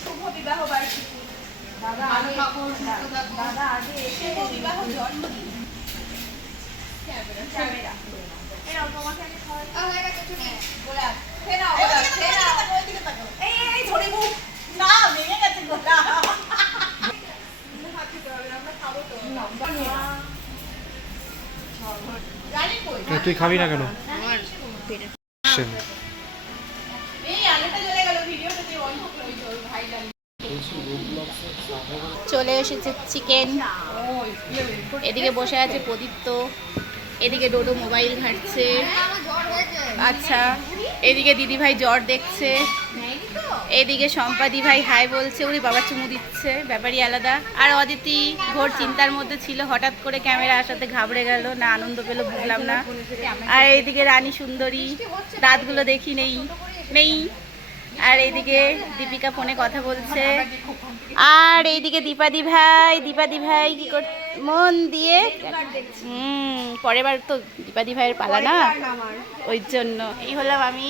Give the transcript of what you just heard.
শুভ বিবাহ বার্ষিকী দাদা আগে এসে বিবাহ জন্মদিন আমরা খাব তো। তুই খাবি না কেন। চলে এসেছে চিকেন। এদিকে বসে আছে প্রদীপ্ত। এদিকে ডোডো মোবাইল ঘাঁটছে। আচ্ছা এদিকে দিদিভাই জ্বর দেখছে। এদিকে সম্পাদি ভাই হাই বলছে উনি বাবা চুমু দিচ্ছে, ব্যাপারই আলাদা। আর অদিতি ঘোর চিন্তার মধ্যে ছিল, হঠাৎ করে ক্যামেরা আসাতে ঘাবড়ে গেল, না আনন্দ পেল বুঝলাম না। আর এইদিকে রানী সুন্দরী, দাঁতগুলো দেখি নেই নেই। আর এইদিকে দীপিকা ফোনে কথা বলছে। আর এইদিকে দীপাদি ভাই দীপাদি ভাই কি কর মন দিয়ে হুম, পরের বার তো দীপাদি ভাইয়ের পালা না? ওই জন্য। এই হলাম আমি।